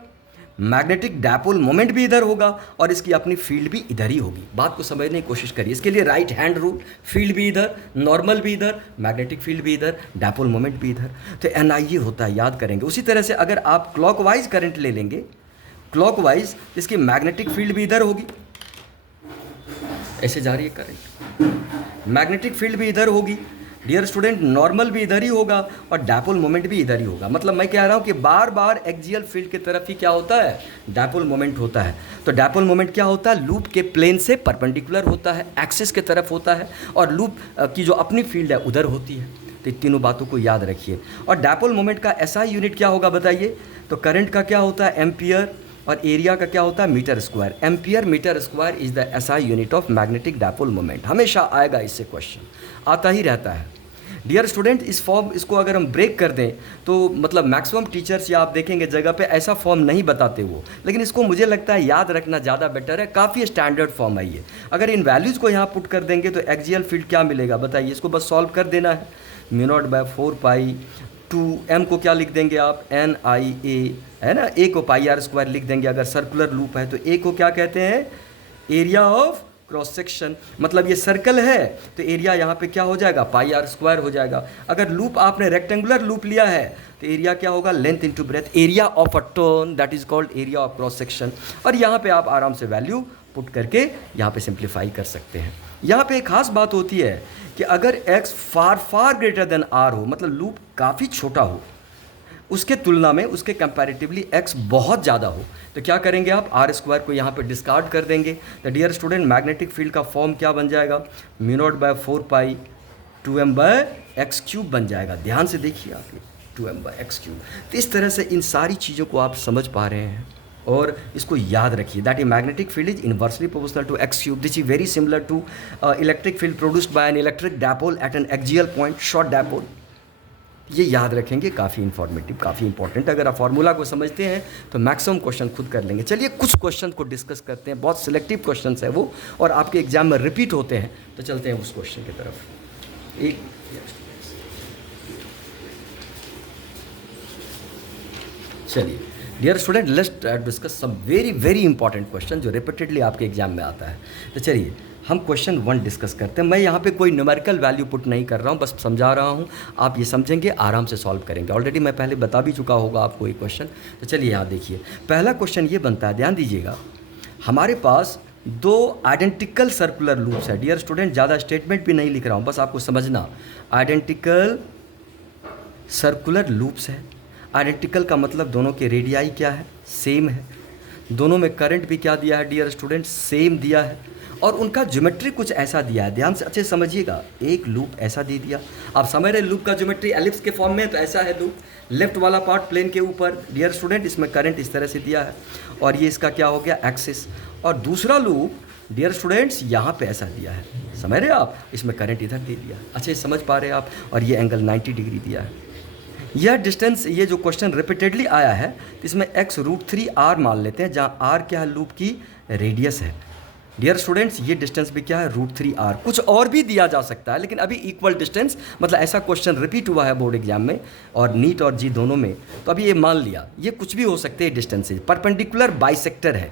मैग्नेटिक डायपोल मोमेंट भी इधर होगा, और इसकी अपनी फील्ड भी इधर ही होगी। बात को समझने की कोशिश करिए। इसके लिए राइट हैंड रूल, फील्ड भी इधर, नॉर्मल भी इधर, मैग्नेटिक फील्ड भी इधर, डायपोल मोमेंट भी इधर, तो NIA होता है, याद करेंगे। उसी तरह से अगर आप क्लॉकवाइज करंट ले लेंगे, क्लॉकवाइज, इसकी मैग्नेटिक फील्ड भी इधर होगी, ऐसे जा रही है करंट, मैग्नेटिक फील्ड भी इधर होगी डियर स्टूडेंट, नॉर्मल भी इधर ही होगा, और डायपोल मोमेंट भी इधर ही होगा। मतलब मैं कह रहा हूँ कि बार बार एक्सियल फील्ड की तरफ ही क्या होता है? डायपोल मोमेंट होता है। तो डायपोल मोमेंट क्या होता है? लूप के प्लेन से परपेंडिकुलर होता है, एक्सिस के तरफ होता है, और लूप की जो अपनी फील्ड है उधर होती है। तो इन तीनों बातों को याद रखिए। और डायपोल मोमेंट का SI यूनिट क्या होगा बताइए? तो करंट का क्या होता है? एम्पियर, और एरिया का क्या होता है? Metre square. Ampere metre square is the SI unit of magnetic dipole moment. हमेशा आएगा, इससे क्वेश्चन आता ही रहता है डियर स्टूडेंट। इस फॉर्म, इसको अगर हम ब्रेक कर दें तो मतलब मैक्सिमम टीचर्स या आप देखेंगे जगह पे ऐसा फॉर्म नहीं बताते वो, लेकिन इसको मुझे लगता है याद रखना ज़्यादा बेटर है। काफ़ी स्टैंडर्ड फॉर्म है ये। अगर इन वैल्यूज़ को यहाँ पुट कर देंगे तो एक्सियल फील्ड क्या मिलेगा बताइए? इसको बस सॉल्व कर देना है। μ0/4π 2m को क्या लिख देंगे आप? NIA, है ना। a को πr² लिख देंगे। अगर सर्कुलर लूप है तो a को क्या कहते हैं? Area of cross section. मतलब ये सर्कल है तो एरिया यहाँ पे क्या हो जाएगा? πr² हो जाएगा। अगर लूप आपने रेक्टेंगुलर लूप लिया है तो एरिया क्या होगा? Length into breadth, area of a turn, that is called area of cross section. और यहाँ पे आप आराम से वैल्यू पुट करके यहाँ पे सिंप्लीफाई कर सकते हैं। यहाँ पे एक खास बात होती है कि अगर x far greater than r हो, मतलब लूप काफ़ी छोटा हो, उसके तुलना में उसके कंपैरेटिवली x बहुत ज़्यादा हो, तो क्या करेंगे आप? r² को यहाँ पे डिस्कार्ड कर देंगे। तो डियर स्टूडेंट, मैग्नेटिक फील्ड का फॉर्म क्या बन जाएगा? μ0/4π 2m/x³ बन जाएगा। ध्यान से देखिए आप, ये 2m/x³। तो इस तरह से इन सारी चीज़ों को आप समझ पा रहे हैं, और इसको याद रखिए that a magnetic field is inversely proportional to x³। This is very similar to electric field produced by an electric dipole at an axial point, short dipole. ये याद रखेंगे, काफ़ी इन्फॉर्मेटिव, काफ़ी इंपॉर्टेंट। अगर आप फार्मूला को समझते हैं तो मैक्सिमम क्वेश्चन खुद कर लेंगे। चलिए कुछ क्वेश्चन को डिस्कस करते हैं, बहुत सिलेक्टिव क्वेश्चन है वो, और आपके एग्जाम में रिपीट होते हैं। तो चलते हैं उस क्वेश्चन की तरफ। एक चलिए dear student, let's discuss some very important question जो रिपीटेडली आपके एग्जाम में आता है। तो चलिए हम क्वेश्चन 1 डिस्कस करते हैं। मैं यहाँ पे कोई न्यूमेरिकल वैल्यू पुट नहीं कर रहा हूँ, बस समझा रहा हूँ। आप ये समझेंगे, आराम से सॉल्व करेंगे। ऑलरेडी मैं पहले बता भी चुका होगा आपको ये क्वेश्चन। तो चलिए यहाँ देखिए, पहला क्वेश्चन ये बनता है, ध्यान दीजिएगा। हमारे पास 2 आइडेंटिकल सर्कुलर लूप्स है। डियर स्टूडेंट, ज़्यादा स्टेटमेंट भी नहीं लिख रहा हूँ, बस आपको समझना। आइडेंटिकल सर्कुलर लूप्स है। आइडेंटिकल का मतलब दोनों के रेडियाई क्या है? सेम है। दोनों में करंट भी क्या दिया है डियर स्टूडेंट? सेम दिया है। और उनका ज्योमेट्री कुछ ऐसा दिया है, ध्यान से अच्छे समझिएगा। एक लूप ऐसा दे दिया, आप समझ रहे लूप का ज्योमेट्री एलिप्स के फॉर्म में है, तो ऐसा है लूप, लेफ्ट वाला पार्ट प्लेन के ऊपर। डियर स्टूडेंट, इसमें करंट इस तरह से दिया है और ये इसका क्या हो गया, एक्सिस। और दूसरा लूप डियर स्टूडेंट्स यहाँ पे ऐसा दिया है, समझ रहे आप, इसमें करंट इधर दे दिया, अच्छे समझ पा रहे हैं आप। और ये एंगल 90 डिग्री दिया है। यह डिस्टेंस, ये जो क्वेश्चन रिपीटेडली आया है, इसमें x√3r मान लेते हैं, जहाँ r क्या है, लूप की रेडियस है। डियर स्टूडेंट्स, ये डिस्टेंस भी क्या है, √3r। कुछ और भी दिया जा सकता है, लेकिन अभी इक्वल डिस्टेंस, मतलब ऐसा क्वेश्चन रिपीट हुआ है बोर्ड एग्जाम में और नीट और जी दोनों में, तो अभी ये मान लिया, ये कुछ भी हो सकते हैं डिस्टेंसेज। परपेंडिकुलर बाइसेक्टर है,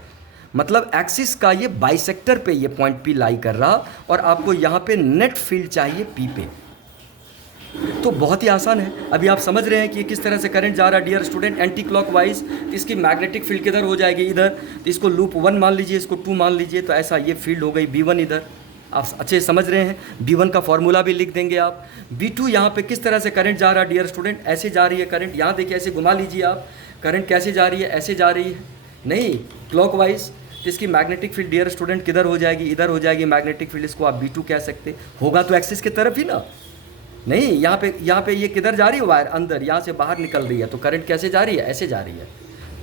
मतलब एक्सिस का ये बाइसेक्टर पे ये पॉइंट P लाई कर रहा, और आपको यहाँ पे नेट फील्ड चाहिए P पे। तो बहुत ही आसान है। अभी आप समझ रहे हैं कि किस तरह से करंट जा रहा है डियर स्टूडेंट, एंटी क्लॉकवाइज। तो इसकी मैग्नेटिक फील्ड किधर हो जाएगी, इधर। तो इसको लूप 1 मान लीजिए, इसको 2 मान लीजिए, तो ऐसा ये फील्ड हो गई B1 इधर। आप अच्छे समझ रहे हैं, B1 का फॉर्मूला भी लिख देंगे आप। B2 यहाँ पे किस तरह से करंट जा रहा है डियर स्टूडेंट, ऐसे जा रही है करंट, यहाँ देखिए ऐसे घुमा लीजिए आप, करंट कैसे जा रही है, ऐसे जा रही है, नहीं क्लॉकवाइज। तो इसकी मैग्नेटिक फील्ड डियर स्टूडेंट किधर हो जाएगी, इधर हो जाएगी मैग्नेटिक फील्ड, इसको आप B2 कह सकते होगा, तो एक्सिस की तरफ ही ना, नहीं यहाँ पे ये किधर जा रही है वायर, अंदर, यहाँ से बाहर निकल रही है, तो करंट कैसे जा रही है, ऐसे जा रही है,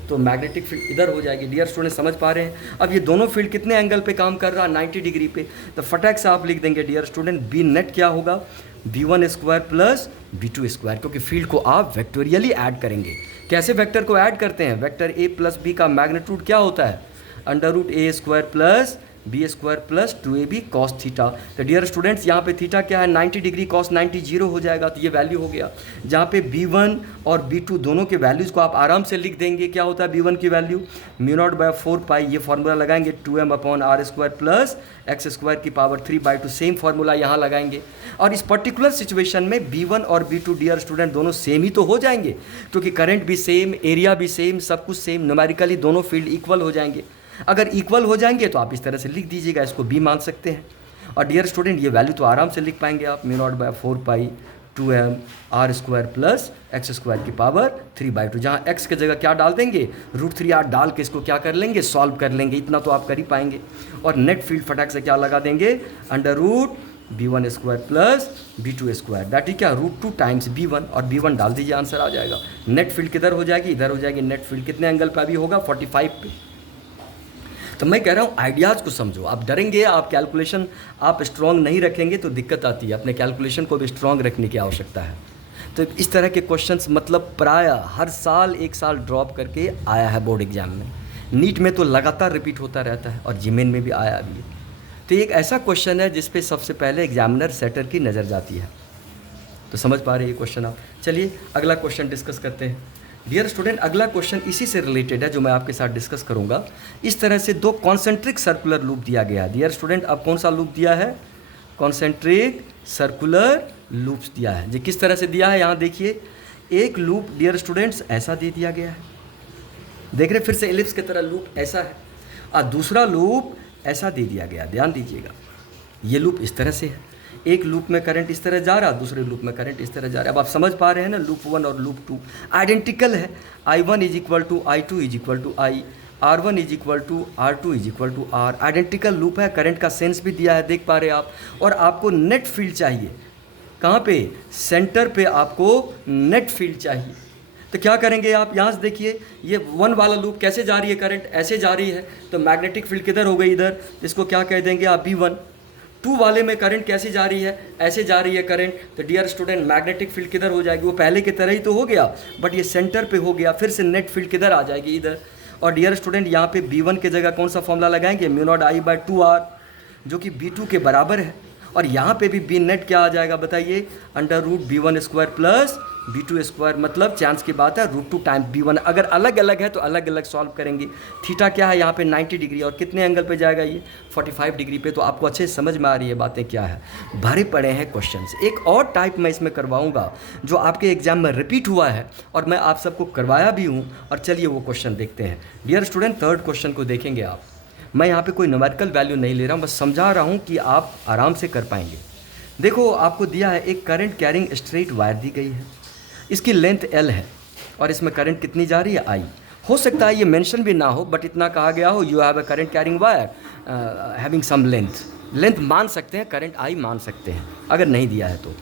तो मैग्नेटिक फील्ड इधर हो जाएगी। डियर स्टूडेंट समझ पा रहे हैं। अब ये दोनों फील्ड कितने एंगल पे काम कर रहा है, 90 डिग्री पे। तो फटाक से आप लिख देंगे डियर स्टूडेंट, बी नेट क्या होगा, B1² प्लस B2², क्योंकि फील्ड को आप वेक्टोरियली ऐड करेंगे। कैसे वेक्टर को ऐड करते हैं, वेक्टर A प्लस B का मैग्नीट्यूड क्या होता है, √A² plus B² plus 2AB cos theta. तो डियर स्टूडेंट्स, यहाँ पे थीटा क्या है, 90 डिग्री cos 90 जीरो हो जाएगा, तो ये वैल्यू हो गया। जहाँ पे B1 और B2 दोनों के वैल्यूज़ को आप आराम से लिख देंगे। क्या होता है B1 की वैल्यू, μ0/4π, ये फार्मूला लगाएंगे 2m/r² प्लस x² की पावर 3/2, सेम फार्मूला यहाँ लगाएंगे। और इस पर्टिकुलर सिचुएशन में B1 और B2 डियर स्टूडेंट दोनों सेम ही तो हो जाएंगे, क्योंकि करंट भी सेम, एरिया भी सेम, सब कुछ सेम, न्यूमेरिकली दोनों फील्ड इक्वल हो जाएंगे। अगर इक्वल हो जाएंगे तो आप इस तरह से लिख दीजिएगा, इसको B मान सकते हैं। और डियर स्टूडेंट, ये वैल्यू तो आराम से लिख पाएंगे आप, μ0/4π 2m/r² प्लस x² की पावर 3/2, जहाँ x की जगह क्या डाल देंगे, √3r डाल के इसको क्या कर लेंगे, सॉल्व कर लेंगे, इतना तो आप कर ही पाएंगे। और नेट फील्ड फटाक से क्या लगा देंगे, √B1² plus B2², that is क्या, √2 टाइम्स B1, और B1 डाल दीजिए, आंसर आ जाएगा। नेट फील्ड किधर हो जाएगी, इधर हो जाएगी। नेट फील्ड कितने एंगल पे अभी होगा, 45 पे। तो मैं कह रहा हूँ आइडियाज़ को समझो, आप डरेंगे, आप कैलकुलेशन आप स्ट्रॉन्ग नहीं रखेंगे तो दिक्कत आती है, अपने कैलकुलेशन को भी स्ट्रॉन्ग रखने की आवश्यकता है। तो इस तरह के क्वेश्चंस मतलब प्रायः हर साल एक साल ड्रॉप करके आया है बोर्ड एग्जाम में, नीट में तो लगातार रिपीट होता रहता है, और जीमेन में भी आया अभी। तो एक ऐसा क्वेश्चन है जिस पे सबसे पहले एग्जामिनर सेटर की नज़र जाती है। तो समझ पा रहे हैं ये क्वेश्चन आप। चलिए अगला क्वेश्चन डिस्कस करते हैं। डियर स्टूडेंट, अगला क्वेश्चन इसी से रिलेटेड है जो मैं आपके साथ डिस्कस करूंगा। इस तरह से 2 कॉन्सेंट्रिक सर्कुलर लूप दिया गया है। डियर स्टूडेंट, अब कौन सा लूप दिया है, कॉन्सेंट्रिक सर्कुलर लूप्स दिया है। जो किस तरह से दिया है, यहाँ देखिए, एक लूप डियर स्टूडेंट्स ऐसा दे दिया गया है, देख रहे फिर से एलिप्स की तरह लूप ऐसा है, और दूसरा लूप ऐसा दे दिया गया, ध्यान दीजिएगा। ये लूप इस तरह से है, एक लूप में करंट इस तरह जा रहा, दूसरे लूप में करंट इस तरह जा रहा है। अब आप समझ पा रहे हैं ना, लूप 1 और लूप 2 आइडेंटिकल है। I1 = I2 = I, R1 = R2 = R, identical loop है। करंट का सेंस भी दिया है, देख पा रहे हैं आप। और आपको नेट फील्ड चाहिए, कहाँ पे, सेंटर पे आपको नेट फील्ड चाहिए। तो क्या करेंगे आप, यहाँ से देखिए, ये 1 वाला लूप कैसे जा रही है, करंट ऐसे जा रही है, तो मैग्नेटिक फील्ड किधर हो गई, इधर, इसको क्या कह देंगे आप, B1। 2 वाले में करंट कैसे जा रही है, ऐसे जा रही है करंट, तो डियर स्टूडेंट मैग्नेटिक फील्ड किधर हो जाएगी, वो पहले की तरह ही तो हो गया, बट ये सेंटर पे हो गया। फिर से नेट फील्ड किधर आ जाएगी, इधर। और डियर स्टूडेंट, यहाँ पे B1 की जगह कौन सा फॉर्मूला लगाएंगे, μ0I/2r, जो कि B2 के बराबर है। और यहाँ पे भी B नेट क्या आ जाएगा बताइए, √B1² प्लस B2², मतलब चांस की बात है √2 टाइम B1। अगर अलग अलग है तो अलग अलग सॉल्व करेंगे। थीटा क्या है यहाँ पे, 90 डिग्री, और कितने एंगल पे जाएगा ये, 45 डिग्री पे। तो आपको अच्छे समझ में आ रही है बातें क्या है, भरे पड़े हैं क्वेश्चंस। एक और टाइप मैं इसमें करवाऊंगा जो आपके एग्जाम में रिपीट हुआ है, और मैं आप सबको करवाया भी हूँ। और चलिए वो क्वेश्चन देखते हैं। डियर स्टूडेंट, 3rd क्वेश्चन को देखेंगे आप। मैं यहाँ पे कोई न्यूमेरिकल वैल्यू नहीं ले रहा हूँ, बस समझा रहा हूँ कि आप आराम से कर पाएंगे। देखो, आपको दिया है एक करंट कैरिंग स्ट्रेट वायर दी गई है, इसकी लेंथ L है, और इसमें करंट कितनी जा रही है, I। हो सकता है ये मेंशन भी ना हो, बट इतना कहा गया हो, you have a current carrying wire having some length मान सकते हैं, करंट आई मान सकते हैं अगर नहीं दिया है तो।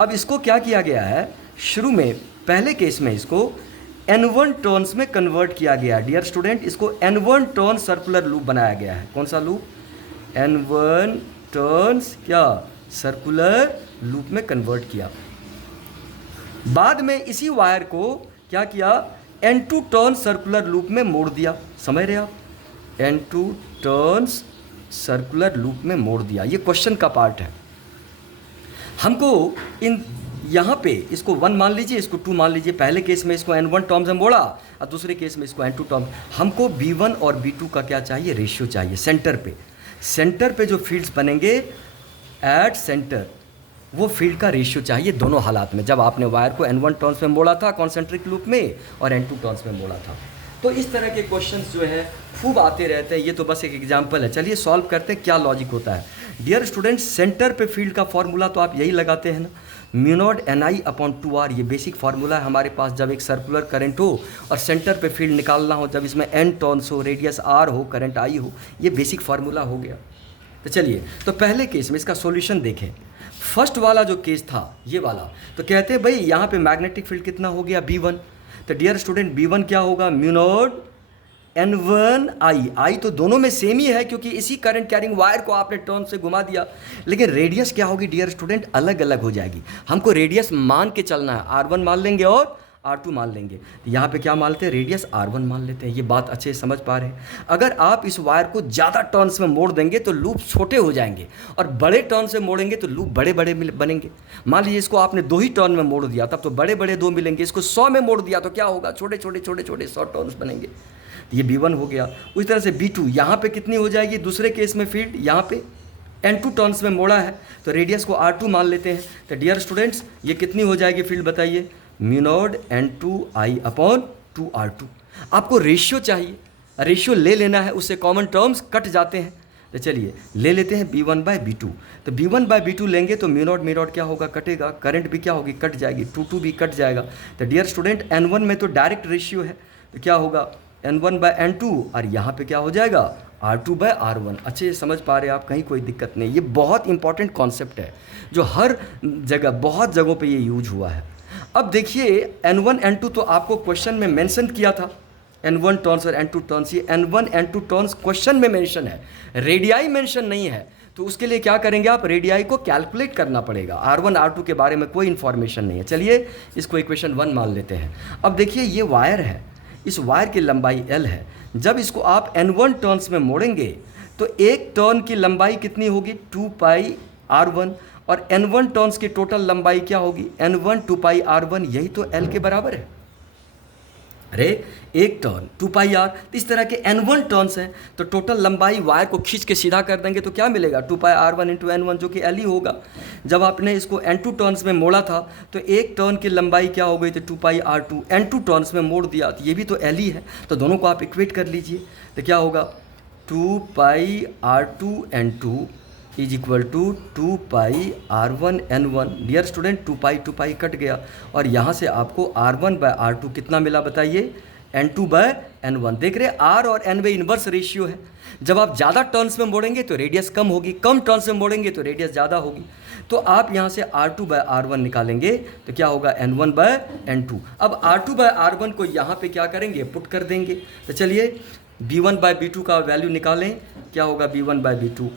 अब इसको क्या किया गया है, शुरू में पहले केस में इसको N1 टर्न्स में कन्वर्ट किया गया है। डियर स्टूडेंट, इसको N1 टर्न सर्कुलर लूप बनाया गया है। कौन सा लूप? N1 टर्न्स क्या सर्कुलर लूप में कन्वर्ट किया। बाद में इसी वायर को क्या किया, N2 टर्न सर्कुलर लूप में मोड़ दिया। समझ रहे आप? N2 टर्न्स सर्कुलर लूप में मोड़ दिया। ये क्वेश्चन का पार्ट है। हमको इन यहाँ पे इसको 1 मान लीजिए, इसको 2 मान लीजिए। पहले केस में इसको N1 टर्म्स में मोड़ा और दूसरे केस में इसको N2 टर्म्स। हमको B1 और B2 का क्या चाहिए, रेशियो चाहिए। सेंटर पे जो फील्ड्स बनेंगे एट सेंटर, वो फील्ड का रेशियो चाहिए दोनों हालात में, जब आपने वायर को N1 टर्न्स में मोड़ा था कॉन्सेंट्रिक लूप में और N2 टर्न्स में मोड़ा था। तो इस तरह के क्वेश्चंस जो है खूब आते रहते हैं। ये तो बस एक एग्जांपल है। चलिए सॉल्व करते हैं क्या लॉजिक होता है। डियर स्टूडेंट्स, सेंटर पे फील्ड का फॉर्मूला तो आप यही लगाते हैं ना, म्यू नॉट NI/2R। ये बेसिक फार्मूला है हमारे पास जब एक सर्कुलर करंट हो और सेंटर पे फील्ड निकालना हो, जब इसमें N टर्न्स हो, रेडियस R हो, करंट I हो। ये बेसिक फार्मूला हो गया। तो चलिए, तो पहले केस में इसका सॉल्यूशन देखें। फर्स्ट वाला जो केस था ये वाला, तो कहते हैं भाई यहाँ पे मैग्नेटिक फील्ड कितना हो गया, B1। तो डियर स्टूडेंट, B1 क्या होगा, म्यू नॉट N1I। तो दोनों में सेम ही है क्योंकि इसी करंट कैरिंग वायर को आपने टर्न से घुमा दिया। लेकिन रेडियस क्या होगी डियर स्टूडेंट, अलग अलग हो जाएगी। हमको रेडियस मान के चलना है, R1 मान लेंगे और R2 मान लेंगे। तो यहाँ पे क्या मानते हैं, रेडियस R1 मान लेते हैं। ये बात अच्छे से समझ पा रहे हैं। अगर आप इस वायर को ज़्यादा टर्न्स में मोड़ देंगे तो लूप छोटे हो जाएंगे, और बड़े टर्न से मोड़ेंगे तो लूप बड़े बड़े बनेंगे। मान लीजिए इसको आपने 2 ही टर्न में मोड़ दिया, तब तो बड़े बड़े 2 मिलेंगे। इसको 100 में मोड़ दिया तो क्या होगा, छोटे छोटे 100 टर्न्स बनेंगे। ये B1 हो गया। उसी तरह से B2, यहाँ पे कितनी हो जाएगी, दूसरे केस में फील्ड यहाँ पे N2 टर्न्स में मोड़ा है तो रेडियस को R2 मान लेते हैं। तो डियर स्टूडेंट्स, ये कितनी हो जाएगी फील्ड बताइए, म्यू नॉट N2I/2R2। आपको रेशियो चाहिए, रेशियो ले लेना है, उससे कॉमन टर्म्स कट जाते हैं। तो चलिए ले लेते हैं B1/B2। तो B1/B2 लेंगे तो म्यू नॉट क्या होगा, कटेगा। करंट भी क्या होगी, कट जाएगी, 2 भी कट जाएगा। तो डियर स्टूडेंट, N1 में तो डायरेक्ट रेशियो है, तो क्या होगा N1/N2, और यहाँ पे क्या हो जाएगा R2/R1। अच्छे से समझ पा रहे हैं आप, कहीं कोई दिक्कत नहीं। ये बहुत इंपॉर्टेंट कॉन्सेप्ट है जो हर जगह बहुत जगहों पे ये यूज हुआ है। अब देखिए N1 N2 तो आपको क्वेश्चन में मेंशन किया था, N1 टर्न्स और N2 टर्न्स। ये N1 N2 टर्न्स क्वेश्चन में मेंशन है, रेडियाई मेंशन नहीं है। तो उसके लिए क्या करेंगे आप, रेडियाई को कैलकुलेट करना पड़ेगा। R1 R2 के बारे में कोई इन्फॉर्मेशन नहीं है। चलिए इसको इक्वेशन 1 मान लेते हैं। अब देखिए ये वायर है, इस वायर की लंबाई L है। जब इसको आप N1 टर्न्स में मोड़ेंगे तो एक टर्न की लंबाई कितनी होगी, 2πr1, और N1 टर्न्स की टोटल लंबाई क्या होगी, N1 2πr1। यही तो L के बराबर है। अरे एक टर्न 2πr, इस तरह के N1 टर्न्स हैं तो टोटल लंबाई वायर को खींच के सीधा कर देंगे तो क्या मिलेगा, 2πr1 × N1, जो कि L ही होगा। जब आपने इसको N2 टर्न्स में मोड़ा था तो एक टर्न की लंबाई क्या हो गई थी, 2πr2। N2 टर्न्स में मोड़ दिया तो ये भी तो L ही है, तो दोनों को आप इक्वेट कर लीजिए। तो क्या होगा, 2πr2 N2 is equal to 2πr1 N1। Dear student, 2π cut गया और यहाँ से आपको R1/R2 कितना मिला बताइए, N2/N1। देख रहे R और N में इन्वर्स रेशियो है। जब आप ज़्यादा टर्न्स में मोड़ेंगे तो रेडियस कम होगी, कम टर्न्स में मोड़ेंगे तो रेडियस ज़्यादा होगी। तो आप यहाँ से R2/R1 निकालेंगे तो क्या होगा, N1/N2। अब R2/R1 को यहाँ पे क्या करेंगे, पुट कर देंगे। तो चलिए B1/B2 का वैल्यू निकालें। क्या होगा, B1/B2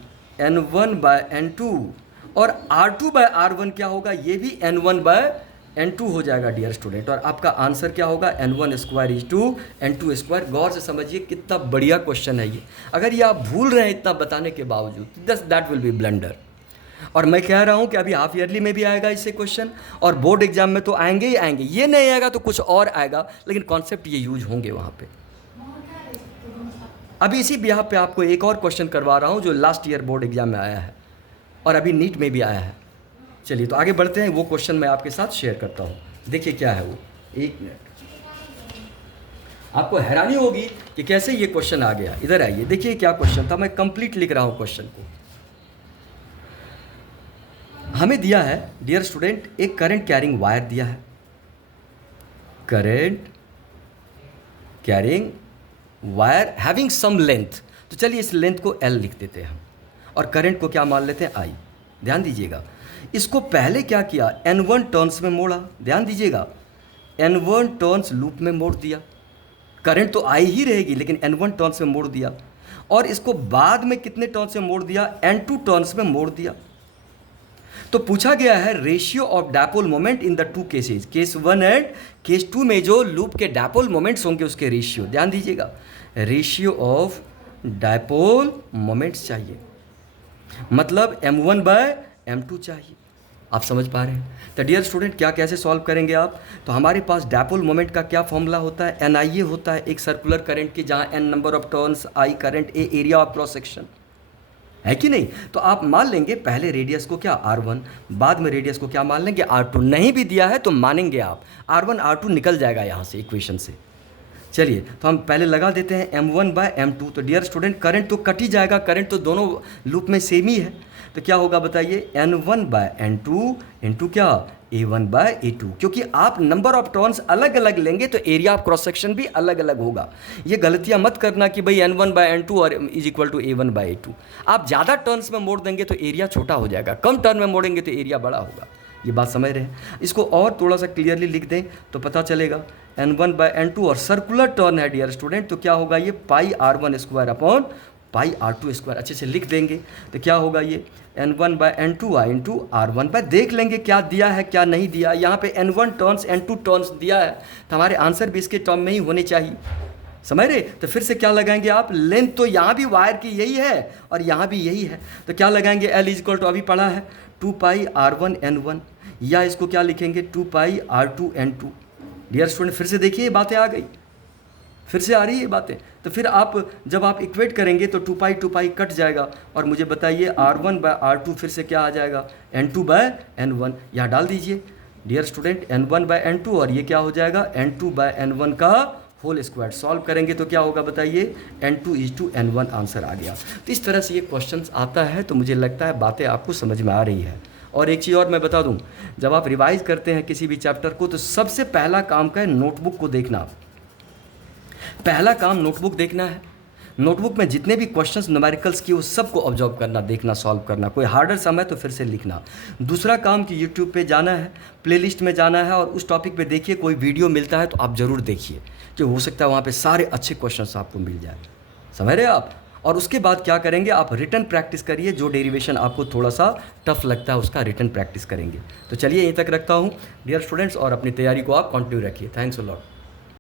N1/N2, और R2/R1 क्या होगा, ये भी N1/N2 हो जाएगा डियर स्टूडेंट। और आपका आंसर क्या होगा, N1² N2²। गौर से समझिए कितना बढ़िया क्वेश्चन है ये। अगर ये आप भूल रहे हैं इतना बताने के बावजूद, दैट विल बी ब्लंडर। और मैं कह रहा हूँ कि अभी हाफ ईयरली में भी आएगा इससे क्वेश्चन, और बोर्ड एग्जाम में तो आएंगे ही आएंगे। ये नहीं आएगा तो कुछ और आएगा, लेकिन कॉन्सेप्ट ये यूज होंगे वहाँ पे। अभी इसी बिहार पे आपको एक और क्वेश्चन करवा रहा हूँ जो लास्ट ईयर बोर्ड एग्जाम में आया है और अभी नीट में भी आया है। चलिए तो आगे बढ़ते हैं, वो क्वेश्चन मैं आपके साथ शेयर करता हूँ। देखिए क्या है वो, 1 मिनट। आपको हैरानी होगी कि कैसे ये क्वेश्चन आ गया। इधर आइए, देखिए क्या क्वेश्चन था, मैं कंप्लीट लिख रहा हूँ क्वेश्चन को। हमें दिया है डियर स्टूडेंट, एक करंट कैरिंग वायर दिया है, current carrying wire having some length. तो चलिए इस लेंथ को L लिख देते हैं हम, और करंट को क्या मान लेते हैं I। ध्यान दीजिएगा, इसको पहले क्या किया, N1 टर्न्स में मोड़ा। ध्यान दीजिएगा, N1 टर्न्स लूप में मोड़ दिया। करंट तो I ही रहेगी, लेकिन N1 टर्न्स में मोड़ दिया। और इसको बाद में कितने टर्न्स में मोड़ दिया, N2 टर्न्स में मोड़ दिया। तो पूछा गया है ratio of dipole moment in the two cases, case 1 and case 2 में जो लूप के डायपोल मोमेंट्स होंगे उसके रेशियो। ध्यान दीजिएगा, रेशियो ऑफ डायपोल मोमेंट्स चाहिए, मतलब M1/M2 चाहिए। आप समझ पा रहे हैं? तो डियर स्टूडेंट, क्या कैसे सॉल्व करेंगे आप? तो हमारे पास डायपोल मोमेंट का क्या फॉर्मूला होता है, NIA होता है, एक सर्कुलर करंट की, जहां N number of turns, I current, A area of cross section, है कि नहीं? तो आप मान लेंगे पहले रेडियस को क्या, R1, बाद में रेडियस को क्या मान लेंगे, R2। नहीं भी दिया है तो मानेंगे आप, R1 R2 निकल जाएगा यहाँ से इक्वेशन से। चलिए तो हम पहले लगा देते हैं M1/M2। तो डियर स्टूडेंट, करंट तो कट ही जाएगा, करंट तो दोनों लूप में सेम ही है। तो क्या होगा बताइए, N1/N2 इंटू क्या, A1/A2। क्योंकि आप नंबर ऑफ टर्न्स अलग अलग लेंगे तो एरिया ऑफ क्रॉस सेक्शन भी अलग अलग होगा। ये गलतियां मत करना कि भाई N1/N2 और इज इक्वल टू A1/A2। आप ज़्यादा टर्न्स में मोड़ देंगे तो एरिया छोटा हो जाएगा, कम टर्न में मोड़ेंगे तो एरिया बड़ा होगा। ये बात समझ रहे हैं? इसको और थोड़ा सा क्लियरली लिख दें तो पता चलेगा, N1/N2 और सर्कुलर टर्न है डियर स्टूडेंट, तो क्या होगा ये, πr1² अपॉन πr2²। अच्छे से लिख देंगे तो क्या होगा ये, N1/N2 इंटू R1। देख लेंगे क्या दिया है क्या नहीं दिया। यहाँ पे N1 टर्न्स N2 टर्न्स दिया है, तो हमारे आंसर भी इसके टर्म में ही होने चाहिए। समझ रहे? तो फिर से क्या लगाएंगे आप, लेंथ तो यहाँ भी वायर की यही है और यहाँ भी यही है, तो क्या लगाएंगे, L इज इक्वल टू अभी पढ़ा है 2πr1N1, या इसको क्या लिखेंगे, 2πr2N2। डियर स्टूडेंट, फिर से देखिए ये बातें आ गई, फिर से आ रही है ये बातें। तो फिर आप जब आप इक्वेट करेंगे तो 2π कट जाएगा, और मुझे बताइए R1/R2 फिर से क्या आ जाएगा, N2/N1। यहाँ डाल दीजिए डियर स्टूडेंट, N1/N2 और ये क्या हो जाएगा, N2/N1 का होल स्क्वायर। सॉल्व करेंगे तो क्या होगा बताइए, N2:N1 आंसर आ गया। तो इस तरह से ये क्वेश्चंस आता है, तो मुझे लगता है बातें आपको समझ में आ रही है। और एक चीज़ और मैं बता दूं, जब आप रिवाइज करते हैं किसी भी चैप्टर को तो सबसे पहला काम का है नोटबुक को देखना। पहला काम नोटबुक देखना है। नोटबुक में जितने भी क्वेश्चंस न्यूमेरिकल्स की वो सबको ऑब्जर्व करना, देखना, सॉल्व करना। कोई हार्डर सम है तो फिर से लिखना। दूसरा काम कि यूट्यूब पे जाना है, प्लेलिस्ट में जाना है और उस टॉपिक पे देखिए, कोई वीडियो मिलता है तो आप ज़रूर देखिए, कि हो सकता है वहाँ पे सारे अच्छे क्वेश्चंस आपको मिल जाए। समझ रहे आप? और उसके बाद क्या करेंगे, आप रिटन प्रैक्टिस करिए। जो डेरिवेशन आपको थोड़ा सा टफ लगता है उसका रिटन प्रैक्टिस करेंगे। तो चलिए यहीं तक रखता हूँ डियर स्टूडेंट्स, और अपनी तैयारी को आप कंटिन्यू रखिए। Thanks a lot.